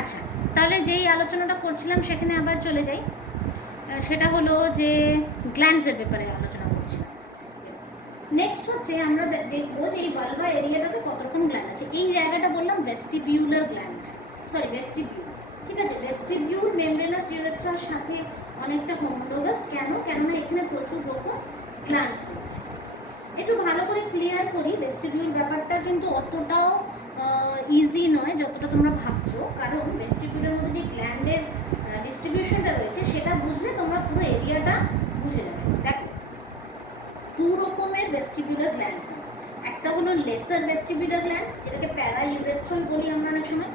আচ্ছা, তাহলে যেই আলোচনাটা করছিলাম সেখানে আবার চলে যাই। সেটা হলো যে গ্ল্যান্ডসের ব্যাপারে আলোচনা করছিলাম। নেক্সট হচ্ছে আমরা দেখবো যে এই ভালভার এরিয়াটাতে কত রকম গ্ল্যান্ড আছে। এই জায়গাটা বললাম ভেস্টিবিউলার গ্ল্যান্ড, সরি ভেস্টিবিউল, ঠিক আছে। ভেস্টিবিউল মেমব্রেনাস ইউরেথ্রার সাথে অনেকটা হোমোলোগাস। কেন? কেননা এখানে প্রচুর রকম গ্ল্যান্ডস রয়েছে। একটু ভালো করে ক্লিয়ার করি, ভেস্টিবিউল ব্যাপারটা কিন্তু অতটাও ইজি নয় যতটা তোমরা ভাবছো, কারণ ভেস্টিবিউলের মধ্যে যে গ্ল্যান্ডের ডিস্ট্রিবিউশনটা রয়েছে সেটা বুঝলে তোমরা পুরো এরিয়াটা বুঝে যাবে। দেখো, দু রকমের ভেস্টিবিউলার গ্ল্যান্ড, একটা হলো লেসার ভেস্টিবিউলার গ্ল্যান্ড, যেটাকে প্যারা ইউরেথ্রাল বলি আমরা অনেক সময়।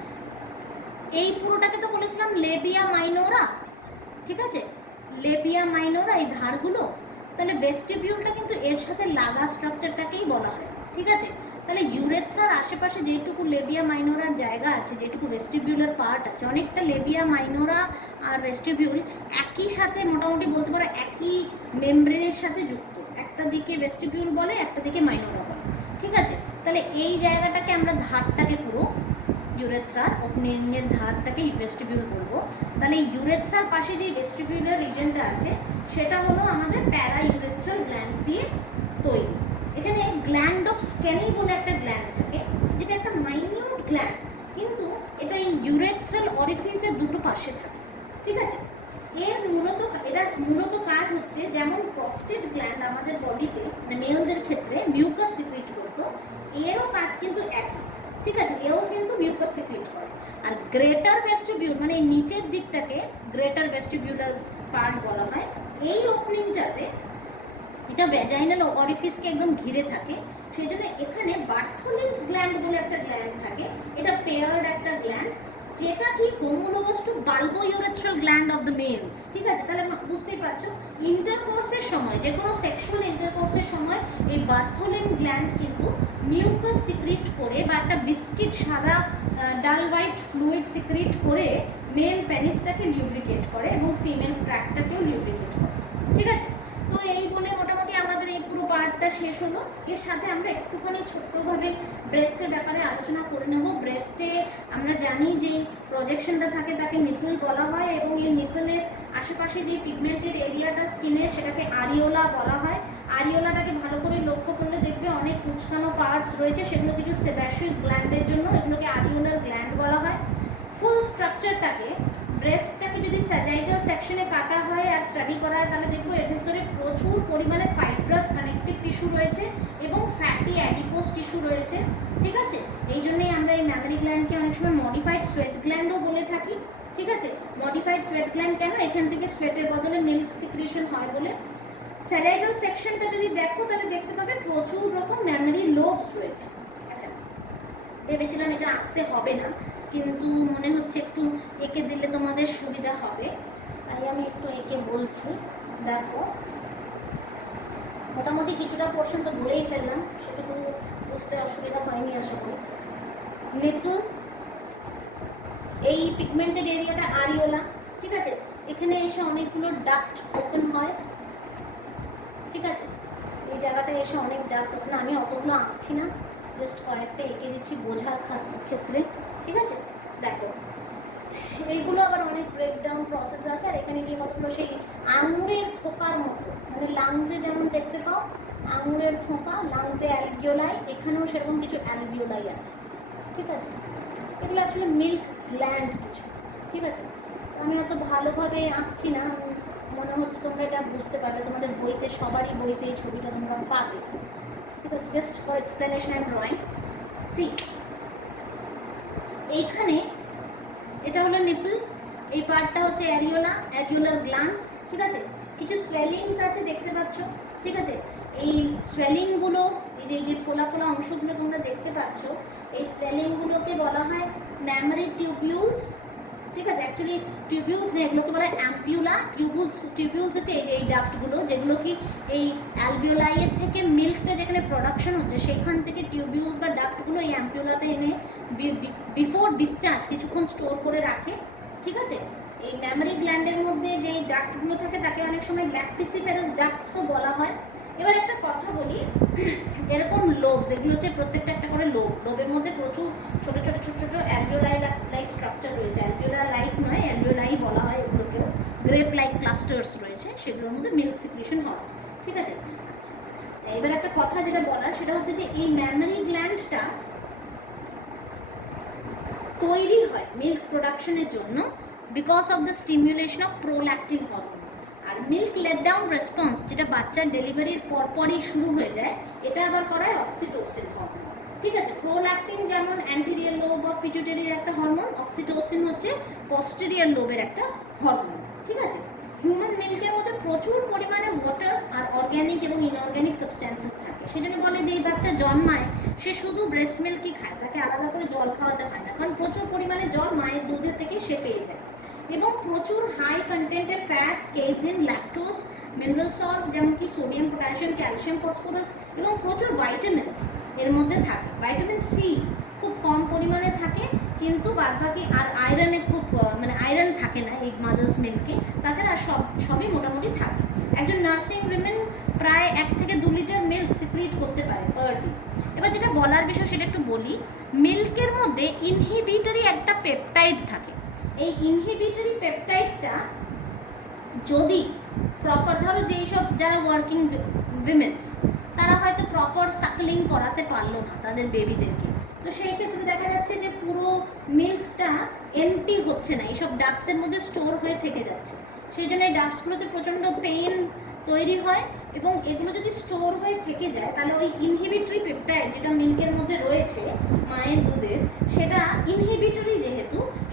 এই পুরোটাকে তো বলেছিলাম লেবিয়া মাইনোরা, ঠিক আছে, লেবিয়া মাইনোরা এই ধারগুলো। তাহলে ভেস্টিবিউলটা কিন্তু এর সাথে লাগা স্ট্রাকচারটাকেই বলা হয়, ঠিক আছে। তাহলে ইউরেথ্রার আশেপাশে যেটুকু লেবিয়া মাইনোরার জায়গা আছে, যেটুকু ভেস্টিবিউলার পার্ট আছে, অনেকটা লেবিয়া মাইনোরা আর ভেস্টিবিউল একই সাথে মোটামুটি বলতে পারো একই মেমব্রেনের সাথে যুক্ত। একটা দিকে ভেস্টিবিউল বলে, একটা দিকে মাইনোরা বলে, ঠিক আছে। তাহলে এই জায়গাটাকে আমরা ধারটাকে পুরো ইউরেথ্রার ওপেনিংয়ের ধারটাকে ভেস্টিবিউল বলবো। তাহলে ইউরেথ্রার পাশে যে ভেস্টিবিউলার রিজনটা আছে সেটা হলো আমাদের প্যারা ইউরেথ্রাল গ্ল্যান্ডস দিয়ে তৈরি। এখানে গ্ল্যান্ড অফ স্ক্যানি বলে একটা গ্ল্যান্ড থাকে, যেটা একটা মাইনিউট গ্ল্যান্ড, কিন্তু এটা এই ইউরেথ্রাল অরিফিসের দুটো পাশে থাকে, ঠিক আছে। এটার মূলত কাজ হচ্ছে, যেমন প্রস্টেট গ্ল্যান্ড আমাদের বডিতে মানে মেলদের ক্ষেত্রে মিউকাস সিক্রিট করতো, এরও কাজ কিন্তু একই, ঠিক আছে। এও কিন্তু মিউকাস সিক্রিট করে। আর গ্রেটার ভেস্টিবিউল মানে এই নিচের দিকটাকে গ্রেটার ভেস্টিবিউলার পার্ট বলা হয়। এই ওপেনিংটাতে এটা ভ্যাজাইনাল অরিফিসকে একদম ঘিরে থাকে, সেই জন্য এখানে বার্থোলিনস গ্ল্যান্ড বলে একটা গ্ল্যান্ড থাকে। এটা পেয়ার্ড একটা গ্ল্যান্ড, যেটা কি homologous to bulbourethral gland of the males, ঠিক আছে। তাহলে বুঝতেই পারছো, ইন্টারকোর্সের সময়, যে কোনো সেক্সুয়াল ইন্টারকোর্সের সময় এই বার্থোলিন গ্ল্যান্ড কিন্তু মিউকাস সিক্রিট করে বা একটা বিস্কিট সাদা ডাল হোয়াইট ফ্লুইড সিক্রিট করে মেল পেনিসটাকে লিউব্রিকেট করে এবং ফিমেল ট্র্যাকটাকেও লিউব্রিকেট করে, ঠিক আছে। তো এই বলে মোটামুটি আমাদের এই পুরো পার্টটা শেষ হলো। এর সাথে আমরা একটুখানি ছোট্টভাবে ব্রেস্টের ব্যাপারে আলোচনা করে নেব। ব্রেস্টে আমরা জানি যে প্রজেকশনটা থাকে তাকে নিপল বলা হয়, এবং এই নিপলের আশেপাশে যে পিগমেন্টেড এরিয়াটা স্কিনের সেটাকে আরিওলা বলা হয়। আরিওলাটাকে ভালো করে লক্ষ্য করলে দেখবে অনেক কুচকানো পার্টস রয়েছে, সেগুলো কিছু সেবাসিয়াস গ্ল্যান্ডের জন্য, এগুলোকে আরিওলার গ্ল্যান্ড বলা হয়। ফুল স্ট্রাকচারটাকে, ব্রেস্টটাকে যদি স্যাজাইটাল সেকশনে কাটা হয় আর স্টাডি করা হয়, তাহলে দেখবো এর ভিতরে প্রচুর পরিমাণে ফাইব্রাস কানেকটিভ টিস্যু রয়েছে এবং ফ্যাটি অ্যাডিপোজ টিস্যু রয়েছে, ঠিক আছে। এই জন্যই আমরা এই ম্যামারি গ্ল্যান্ডকে অনেক সময় মডিফাইড সোয়েট গ্ল্যান্ডও বলে থাকি, ঠিক আছে। মডিফাইড সোয়েট গ্ল্যান্ড কেন? এখান থেকে সোয়েটের বদলে মিল্ক সিক্রিশন হয় বলে। স্যালাইডাল সেকশনটা যদি দেখো তাহলে দেখতে পাবে প্রচুর রকম ম্যামারি লোবস রয়েছে। আচ্ছা, ভেবেছিলাম এটা আঁকতে হবে না, কিন্তু মনে হচ্ছে একটু এঁকে দিলে তোমাদের সুবিধা হবে, তাই আমি একটু এঁকে বলছি। দেখো, মোটামুটি কিছুটা পোর্শন তো বলেই ফেললাম, সেটুকু বুঝতে অসুবিধা হয়নি আশা করি। নিপল, এই পিগমেন্টেড এরিয়াটা আরিওলা, ঠিক আছে। এখানে এসে অনেকগুলো ডাক্ট ওপেন হয়, ঠিক আছে। এই জায়গাটা এসে অনেক ডাক্ট ওপেন, আমি অতগুলো আঁকছি না, জাস্ট কয়েকটা এঁকে দিচ্ছি বোঝার ক্ষেত্রে, ঠিক আছে। দেখো, এইগুলো আবার অনেক ব্রেকডাউন প্রসেস আছে। আর এখানে গিয়ে কতগুলো সেই আঙুরের থোকার মতো, মানে লাংসে যেমন দেখতে পাও আঙুরের থোকা, লাংসে অ্যালভিওলাই, এখানেও সেরকম কিছু অ্যালভিওলাই আছে, ঠিক আছে। এগুলো আসলে মিল্ক গ্ল্যান্ড কিছু, ঠিক আছে। আমি অত ভালোভাবে আঁকছি না, মনে হচ্ছে তোমরা এটা বুঝতে পারবে, তোমাদের বইতে সবারই বইতে এই ছবিটা তোমরা পাবে, ঠিক আছে। Just for explanation and drawing. See, এইখানে এটা হলো নিপল, এই পার্টটা হচ্ছে অ্যারিওলা, অ্যারিওলার গ্ল্যান্ডস, ঠিক আছে। কিছু সোয়েলিংস আছে দেখতে পাচ্ছ, ঠিক আছে। এই সোয়েলিংগুলো, এই যে ফোলা ফোলা অংশগুলো তোমরা দেখতে পাচ্ছ, এই সোয়েলিংগুলোকে বলা হয় ম্যামারি টিউবিউলস, ঠিক আছে। অ্যাকচুয়ালি টিউবিউলস নেই, এগুলোকে বলা হয় অ্যাম্পিউলা। টিউবিউলস হচ্ছে এই যে এই ডাক্টগুলো, যেগুলো কি এই অ্যালভিওলাইয়ের থেকে মিল্কটা যেখানে প্রোডাকশন হচ্ছে সেখান থেকে টিউবিউলস বা ডাক্টগুলো এই অ্যাম্পিউলাতে এনে বিফোর ডিসচার্জ কিছুক্ষণ স্টোর করে রাখে, ঠিক আছে। এই ম্যামারি গ্ল্যান্ডের মধ্যে যে ডাক্টগুলো থাকে তাকে অনেক সময় ল্যাকটিসিফেরাস ডাক্টসও বলা হয়। এবার একটা কথা বলি, এরকম লোভ যেগুলো হচ্ছে প্রত্যেকটা একটা করে লোভের মধ্যে প্রচুর ছোট ছোট ছোট ছোট অ্যালভিওলাই লাইক স্ট্রাকচার রয়েছে। অ্যালভিওলাই লাইক নয়, অ্যালভিওলাই বলা হয় এগুলোকেও। গ্রেপ লাইক ক্লাস্টার্স রয়েছে, সেগুলোর মধ্যে মিল্ক সিক্রিশন হয়। ঠিক আছে? আচ্ছা, এবার একটা কথা যেটা বলার সেটা হচ্ছে যে এই ম্যামারি গ্ল্যান্ডটা তৈরি হয় মিল্ক প্রোডাকশনের জন্য because of the stimulation of prolactin hormone. আর মিল্ক লেট ডাউন রেসপন্স যেটা বাচ্চার ডেলিভারির পরপরই শুরু হয়ে যায়, এটা আবার করায় অক্সিটোসিন হরমোন। ঠিক আছে? প্রোল্যাক্টিন যেমন অ্যান্টেরিয়র লোব অফ পিটুইটারির একটা হরমোন, অক্সিটোসিন হচ্ছে পস্টেরিয়র লোবের একটা হরমোন। ঠিক আছে? হিউম্যান মিল্কের মধ্যে প্রচুর পরিমাণে ওয়াটার আর অর্গ্যানিক এবং ইনঅর্গ্যানিক সাবস্ট্যান্সেস থাকে। সেজন্য বলে যে এই বাচ্চা জন্মায় সে শুধু ব্রেস্ট মিল্কই খায়, তাকে আলাদা করে জল খাওয়াতে হয় না, কারণ প্রচুর পরিমাণে জল মায়ের দুধের থেকে সে পেয়ে যায়। এবং প্রচুর হাই কন্টেন্টের fats, casein, lactose, mineral salts যেমন কি সোডিয়াম, পটাশিয়াম, ক্যালসিয়াম, ফসফরাস এবং প্রচুর ভাইটামিনস এর মধ্যে থাকে। ভাইটামিন সি খুব কম পরিমাণে থাকে, কিন্তু বাদবাকি আর আয়রনে খুব মানে আয়রন থাকে না এই মাদার্স মিল্কে। তাছাড়া সবই মোটামুটি থাকে। একজন নার্সিং উইমেন প্রায় 1 থেকে 2 লিটার মিল্ক সিক্রিট করতে পারে পার ডে। এবার যেটা বলার বিষয় সেটা একটু বলি, মিল্কের মধ্যে ইনহিবিটরি একটা পেপটাইড থাকে। এই ইনহিবিটরি পেপটাইডটা যদি প্রপার, ধরো যেই সব যারা ওয়ার্কিং উইমেন্স তারা হয়তো প্রপার সাকলিং করাতে পারলো না তাদের বেবিদেরকে, তো সেই ক্ষেত্রে দেখা যাচ্ছে যে পুরো মিল্কটা এমটি হচ্ছে না, এইসব ডাক্টসের মধ্যে স্টোর হয়ে থেকে যাচ্ছে। সেই জন্য এই ডাক্টসগুলোতে প্রচণ্ড পেইন তৈরি হয়, এবং এগুলো যদি স্টোর হয়ে থেকে যায় তাহলে ওই ইনহিবিটরি পেপটাইড যেটা মিল্কের মধ্যে রয়েছে মায়ের দুধের, সেটা ইনহিবিটরি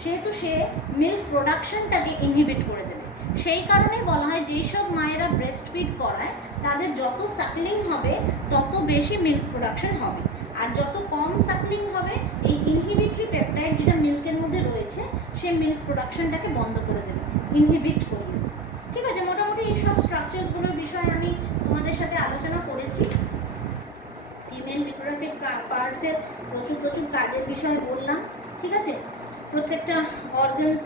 সেহেতু সে মিল্ক প্রোডাকশনটাকে ইনহিবিট করে দেবে। সেই কারণেই বলা হয় যেসব মায়েরা ব্রেস্ট ফিড করায় তাদের যত সাকলিং হবে তত বেশি মিল্ক প্রোডাকশন হবে, আর যত কম সাকলিং হবে এই ইনহিবিটরি পেপটাইড যেটা মিল্কের মধ্যে রয়েছে সে মিল্ক প্রোডাকশনটাকে বন্ধ করে দেবে, ইনহিবিট করিয়ে দেবে। ঠিক আছে? মোটামুটি এইসব স্ট্রাকচারসগুলোর বিষয়ে আমি তোমাদের সাথে আলোচনা করেছি। ফিমেল রিপ্রোডাক্টিভ পার্টসের প্রচুর কাজের বিষয়ে বললাম। ঠিক আছে? প্রত্যেকটা অর্গানস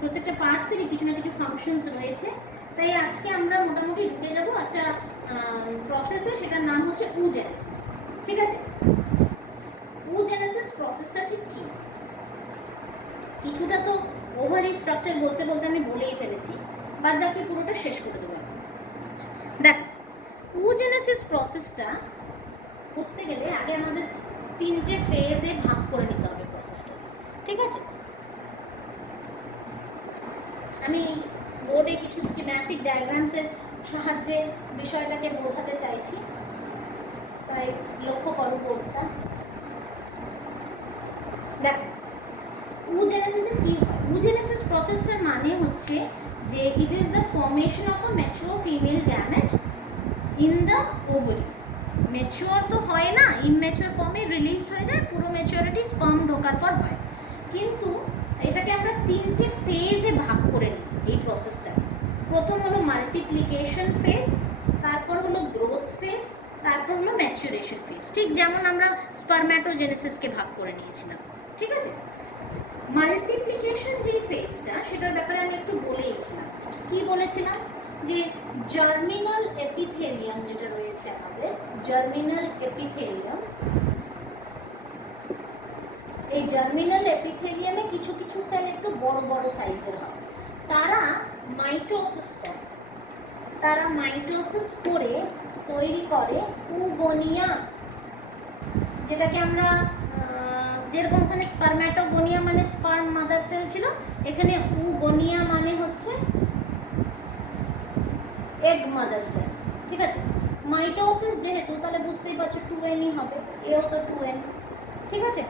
প্রত্যেকটা পার্টসেরই কিছু না কিছু ফাংশনস রয়েছে। তাই আজকে আমরা মোটামুটি ঢুকে যাব একটা প্রসেসে, সেটার নাম হচ্ছে ওজেনেসিস। ঠিক আছে? ওজেনেসিস প্রসেসটা ঠিক কি? কিছুটা তো ওভারি স্ট্রাকচার বলতে বলতে আমি বলেই ফেলেছি, বাদ বাকি পুরোটা শেষ করে দেবো। দেখ, ওজেনেসিস প্রসেসটা বুঝতে গেলে আগে আমাদের 3টে ফেজে ভাগ করে নিতে হবে প্রসেসটা। ঠিক আছে? আমি বোর্ডে কিছু স্কিম্যাটিক ডায়াগ্রামসের সাহায্যে বিষয়টাকে বোঝাতে চাইছি, তাই লক্ষ্য করো বোর্ডটা। দেখো, ওজেনেসিসে কি হয়? ওজেনেসিস প্রসেসটার মানে হচ্ছে যে it is the formation of a mature female gamete in the ovary. Mature তো হয় না, ইমম্যাচিওর ফর্মে রিলিজড হয়ে যায়, পুরো ম্যাচিওরিটি স্পার্ম ঢোকার পর হয়। কিন্তু এটাকে আমরা 3টে ফেজে ভাগ করে নিই এই প্রসেসটা। প্রথম হলো মাল্টিপ্লিকেশন ফেজ, তারপর হলো গ্রোথ ফেজ, তারপর হলো ম্যাচুরেশন ফেজ। ঠিক যেমন আমরা স্পারম্যাটোজেনেসিসকে ভাগ করে নিয়েছিলাম। ঠিক আছে? মাল্টিপ্লিকেশন যে ফেজটা, সেটার ব্যাপারে আমি একটু বলেইছিলাম। কি বলেছিলাম? যে জার্মিনাল এপিথেলিয়াম যেটা রয়েছে আমাদের, জার্মিনাল এপিথেলিয়াম, এই জার্মিনাল এপিথেলিয়ামে কিছু কিছু সেল একটু বড় বড় সাইজের হয়। তারা মাইটোসিস করে, তারা মাইটোসিস করে তৈরি করে উগোনিয়া, যেটাকে আমরা যেরকম ওখানে স্পারম্যাটোগোনিয়া মানে স্পার্ম মাদার সেল ছিল, এখানে উগোনিয়া মানে হচ্ছে এগ মাদার সেল। ঠিক আছে? মাইটোসিস যেহেতু, তাহলে বুঝতেই পারছো 2n হবে, এও তো 2n। ঠিক আছে?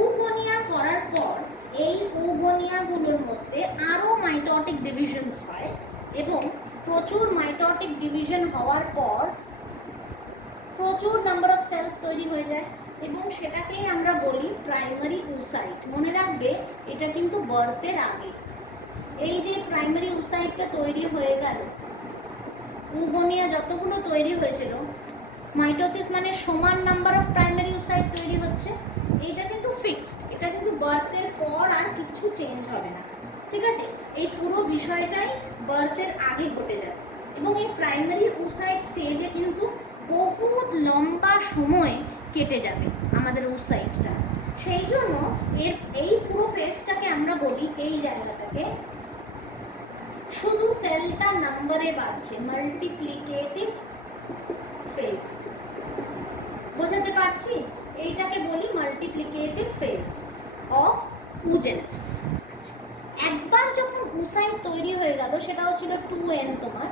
উগোনিয়া করার পর এই উগোনিয়াগুলোর মধ্যে আরও মাইটোটিক ডিভিশনস হয়, এবং প্রচুর মাইটোটিক ডিভিশন হওয়ার পর প্রচুর নাম্বার অফ সেলস তৈরি হয়ে যায়, এবং সেটাকেই আমরা বলি প্রাইমারি ওসাইট। মনে রাখবে, এটা কিন্তু বার্থের আগে। এই যে প্রাইমারি ওসাইটটা তৈরি হয়ে গেল, উগোনিয়া যতগুলো তৈরি হয়েছিল, মাইটোসিস মানে সমান নাম্বার অফ প্রাইমারি ওসাইট তৈরি হচ্ছে, এইটা কিন্তু ফিক্সড, এটা কিন্তু বার্থের পর আর কিছু চেঞ্জ হবে না। ঠিক আছে? এই পুরো বিষয়টাই বার্থের আগে ঘটে যায়। এবং এই প্রাইমারি উসাইট স্টেজে কিন্তু বহুত লম্বা সময় কেটে যাবে আমাদের উসাইটটা। সেই জন্য এই পুরো ফেজটাকে আমরা বলি, এই জায়গাটাকে শুধু সেলটা নাম্বারে বাড়ছে, মাল্টিপ্লিকেটিভ ফেজ। বোঝাতে পারছি? এইটাকে বলি মাল্টিপ্লিকেটিভ ফেজ অফ oogenesis। একবার যখন oocyte তৈরি হয়ে গেল, সেটাও ছিল 2n, তোমার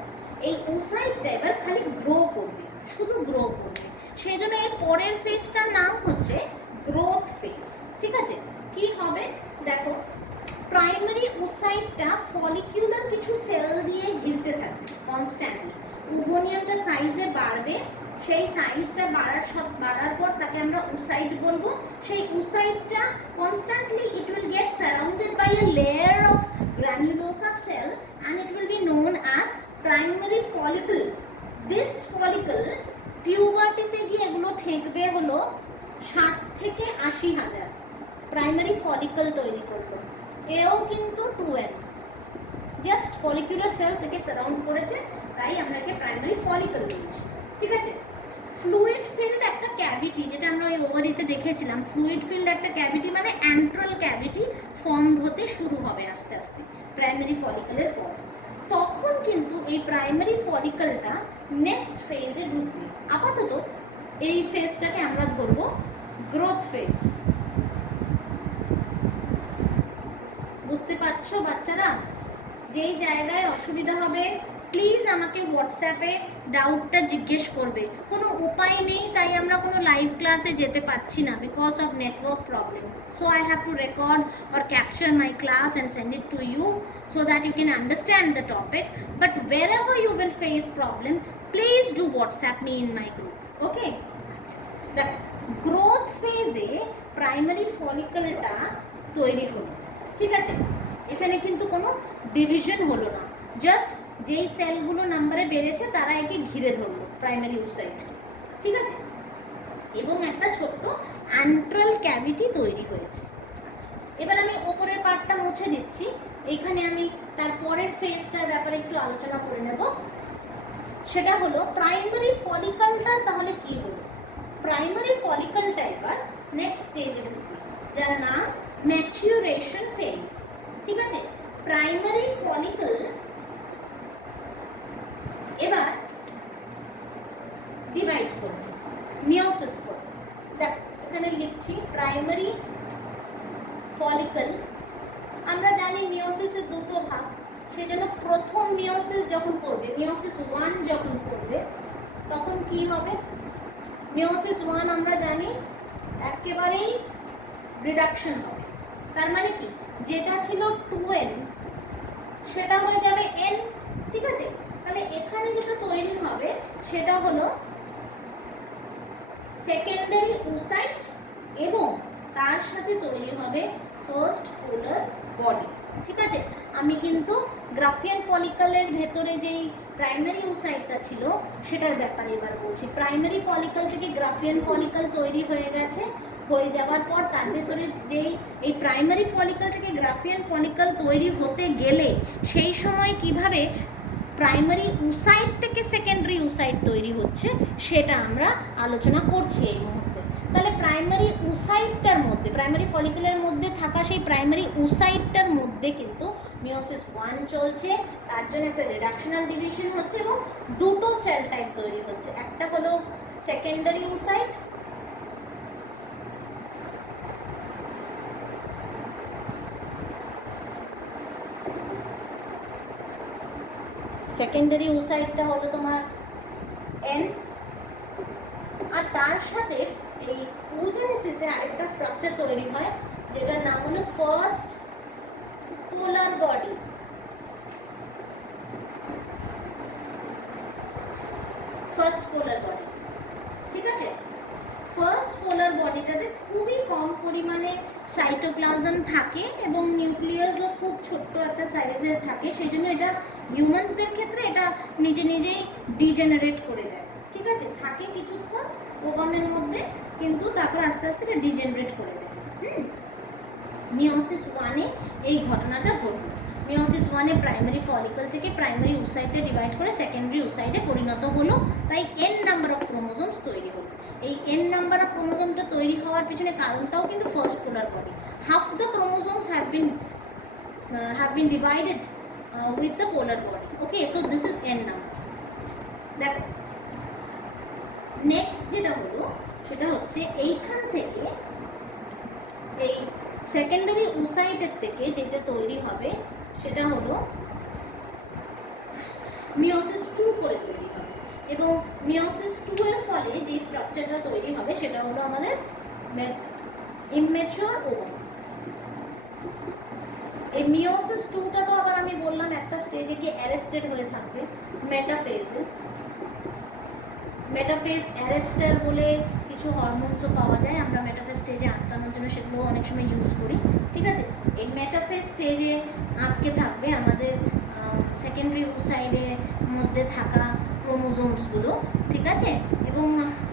এই oocyteটা এবার খালি গ্রো করবে, শুধু গ্রো করবে। সেই জন্য এর পরের ফেজটার নাম হচ্ছে গ্রোথ ফেজ। ঠিক আছে, কি হবে দেখো, প্রাইমারি oocyteটা ফলিকিউলার কিছু সেল দিয়ে ঘিরতে থাকবে কনস্ট্যান্টলি। উভোনিয়ামটা সাইজে বাড়বে, সেই সাইজটা বাড়ার পর তাকে আমরা oocyte বলবো। সেই oocyteটা constantly it will get surrounded by a layer of granulosa cell and it will be known as primary follicle. This follicle পিউবার্টিতে গিয়ে এগুলো ঠেকবে হলো 60 থেকে 80,000 প্রাইমারি ফলিকল তৈরি করলো। এও কিন্তু 2n, জাস্ট ফলিকুলার সেলস একে সারাউন্ড করেছে, তাই আমরা একে প্রাইমারি ফলিকল বলছি। ঠিক আছে, ফ্লুইড ফিল্ড একটা ক্যাভিটি, যেটা আমরা ওই ওভারিতে দেখেছিলাম, ফ্লুইড ফিল্ড একটা ক্যাভিটি মানে অ্যান্ট্রাল ক্যাভিটি ফর্ম হতে শুরু হবে আস্তে আস্তে প্রাইমারি ফলিকলের পর। তখন কিন্তু এই প্রাইমারি ফলিকলটা নেক্সট ফেজে ঢুকবে। আপাতত এই ফেজটাকে আমরা ধরবো গ্রোথ ফেজ। বুঝতে পারছো বাচ্চারা? যেই জায়গায় অসুবিধা হবে প্লিজ আমাকে হোয়াটসঅ্যাপে ডাউটটা জিজ্ঞেস করবে। কোনো উপায় নেই, তাই আমরা কোনো লাইভ ক্লাসে যেতে পারছি না because of network problem. So I have to record or capture my class and send it to you so that you can understand the topic. But wherever you will face problem, please do WhatsApp me in my group. Okay? The growth phase এ primary ফলিকলটা তৈরি হলো। ঠিক আছে, এখানে কিন্তু কোনো division হলো না, জাস্ট যেই সেলগুলো নাম্বারে বেড়েছে তারা একে ঘিরে ধরলো প্রাইমারি oocyte। ঠিক আছে, এবং একটা ছোট্ট অ্যান্ট্রাল ক্যাভিটি তৈরি হয়েছে। এবার আমি ওপরের পার্টটা মুছে দিচ্ছি, এখানে আমি তারপরের ফেজটার ব্যাপারে একটু আলোচনা করে নেব। সেটা হলো প্রাইমারি ফলিকলটার তাহলে কি হলো। প্রাইমারি ফলিকলটা এবার নেক্সট স্টেজে ঢুকবে, যার নাম ম্যাচুরেশন ফেজ। ঠিক আছে, প্রাইমারি ফলিকল এবার ডিভাইড করবে, মিওসিস করবে। দেখ এখানে লিখছি প্রাইমারি ফলিকল। আমরা জানি মিওসিসের দুটো ভাগ, সেই জন্য প্রথম মিওসিস যখন করবে, মিওসিস 1 যখন করবে, তখন কি হবে? মিওসিস 1 আমরা জানি একেবারেই রিডাকশন হবে। তার মানে কি, যেটা ছিল 2n সেটা হয়ে যাবে n। ঠিক আছে, তাহলে এখানে যেটা তৈরি হবে সেটা হলো সেকেন্ডারি oocyte এবং তার সাথে তৈরি হবে ফার্স্ট পোলার বডি। ঠিক আছে, আমি কিন্তু গ্রাফিয়ান ফলিকলের ভেতরে যেই প্রাইমারি oocyteটা ছিল সেটার ব্যাপারে এবার বলছি। প্রাইমারি ফলিকল থেকে গ্রাফিয়ান ফলিকল তৈরি হয়ে গেছে, হয়ে যাওয়ার পর তার ভেতরে যেই এই প্রাইমারি ফলিকল থেকে গ্রাফিয়ান ফলিকল তৈরি হতে গেলে সেই সময় কিভাবে প্রাইমারি oocyte থেকে সেকেন্ডারি oocyte তৈরি হচ্ছে সেটা আমরা আলোচনা করছি এই মুহূর্তে। তাহলে প্রাইমারি oocyteটার মধ্যে, প্রাইমারি ফলিকলের মধ্যে থাকা সেই প্রাইমারি oocyteটার মধ্যে কিন্তু মিওসিস 1 চলছে, তার জন্য একটা রিডাকশনাল ডিভিশন হচ্ছে এবং দুটো সেল টাইপ তৈরি হচ্ছে। একটা হলো সেকেন্ডারি oocyte, সেকেন্ডারি oocyteটা হলো তোমার n, আর তার সাথে এই oogenesisে আরেকটা স্ট্রাকচার তৈরি হয় যেটার নাম হলো ফার্স্ট পোলার বডি। ফার্স্ট পোলার বডি, ঠিক আছে, ফার্স্ট পোলার বডিটাতে খুবই কম পরিমাণে সাইটোপ্লাজম থাকে এবং নিউক্লিয়াসও খুব ছোট্ট একটা সাইজের থাকে। সেই জন্য এটা হিউম্যানসদের ক্ষেত্রে এটা নিজে নিজেই ডিজেনারেট করে যায়। ঠিক আছে, থাকে কিছুক্ষণ ওভামের মধ্যে, কিন্তু তারপর আস্তে আস্তে এটা ডিজেনারেট করে যায়। মিওসিস 1-এ এই ঘটনাটা ঘটল। মিওসিস ওয়ানে প্রাইমারি ফলিকল থেকে প্রাইমারি উসাইটে ডিভাইড করে সেকেন্ডারি উসাইটে পরিণত হলো, তাই এন নাম্বার অফ ক্রোমোজোমস তৈরি হলো। এই এন নাম্বার অফ ক্রোমোজোমটা তৈরি হওয়ার পিছনে কারণটাও কিন্তু first polar body. Half the chromosomes have been divided with the polar body. Okay, so this is n number. দেখো নেক্সট যেটা হলো সেটা হচ্ছে এইখান থেকে এই সেকেন্ডারি উসাইটের থেকে যেটা তৈরি হবে সেটা হলো মিওসিস 2 করে তৈরি হবে, এবং মিওসিস 2 এর ফলে যে স্ট্রাকচারটা তৈরি হবে সেটা হলো আমাদের ইমম্যাচিওর ওভাম। এই মিওসিস 2টা তো আবার আমি বললাম একটা স্টেজে গিয়ে অ্যারেস্টেড হয়ে থাকবে মেটাফেজে। মেটাফেজ অ্যারেস্টার বলে কিছু হরমোনসও পাওয়া যায়, আমরা মেটাফেজ স্টেজে আটকানোর জন্য সেগুলো অনেক সময় ইউজ করি। ঠিক আছে, এই মেটাফেজ স্টেজে আটকে থাকবে আমাদের সেকেন্ডারি উসাইডের মধ্যে থাকা ক্রোমোজোমসগুলো। ঠিক আছে, এবং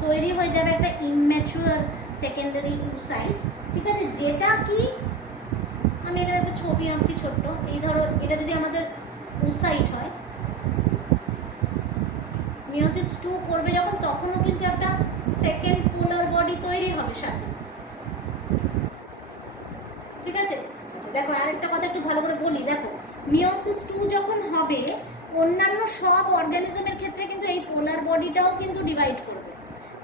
তৈরি হয়ে যাবে একটা ইমম্যাচুয়ার সেকেন্ডারি উসাইড। ঠিক আছে, যেটা কি আমি এখানে একটা ছবি আঁকছি ছোট্ট। এই ধরো এটা যদি আমাদের উসাইট হয়, মিওসিস 2 করবে যখন, তখনও কিন্তু একটা সেকেন্ড পোলার বডি তৈরি হবে সাথে। ঠিক আছে, আচ্ছা দেখো আরেকটা কথা একটু ভালো করে বলি। দেখো মিওসিস 2 যখন হবে, অন্যান্য সব অর্গানিজমের ক্ষেত্রে কিন্তু এই পোলার বডিটাও কিন্তু ডিভাইড করবে।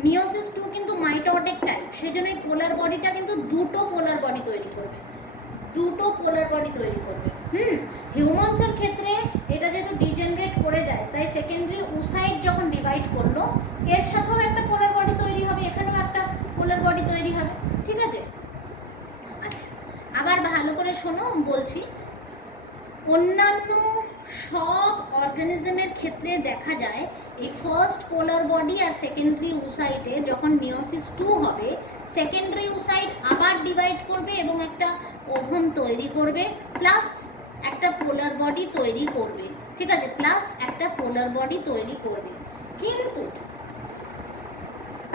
মিওসিস 2 কিন্তু মাইটোটিক টাইপ, সেজন্য এই পোলার বডিটা কিন্তু দুটো পোলার বডি তৈরি করবে, দুটো পোলার বডি তৈরি করবে। হিউম্যানসের ক্ষেত্রে এটা যেহেতু ডিজেনারেট করে যায়, তাই সেকেন্ডারি উসাইট যখন ডিভাইড করলো এর সাথেও একটা পোলার বডি তৈরি হবে, এখানেও একটা পোলার বডি তৈরি হবে। ঠিক আছে, আচ্ছা আবার ভালো করে শোনো বলছি। অন্যান্য সব অর্গানিজমের ক্ষেত্রে দেখা যায় এই ফার্স্ট পোলার বডি আর সেকেন্ডারি উসাইটে যখন মিওসিস 2 হবে, সেকেন্ডারি উসাইট আবার ডিভাইড করবে এবং একটা ওভাম তৈরি করবে, প্লাস একটা পোলার বডি তৈরি করবে। ঠিক আছে, প্লাস একটা পোলার বডি তৈরি করবে। কিন্তু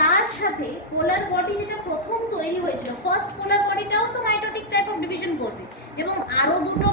তার সাথে পোলার বডি যেটা প্রথম তৈরি হয়েছিল, ফার্স্ট পোলার বডিটাও তো মাইটোটিক টাইপ অফ ডিভিশন করবে, এবং আরও দুটো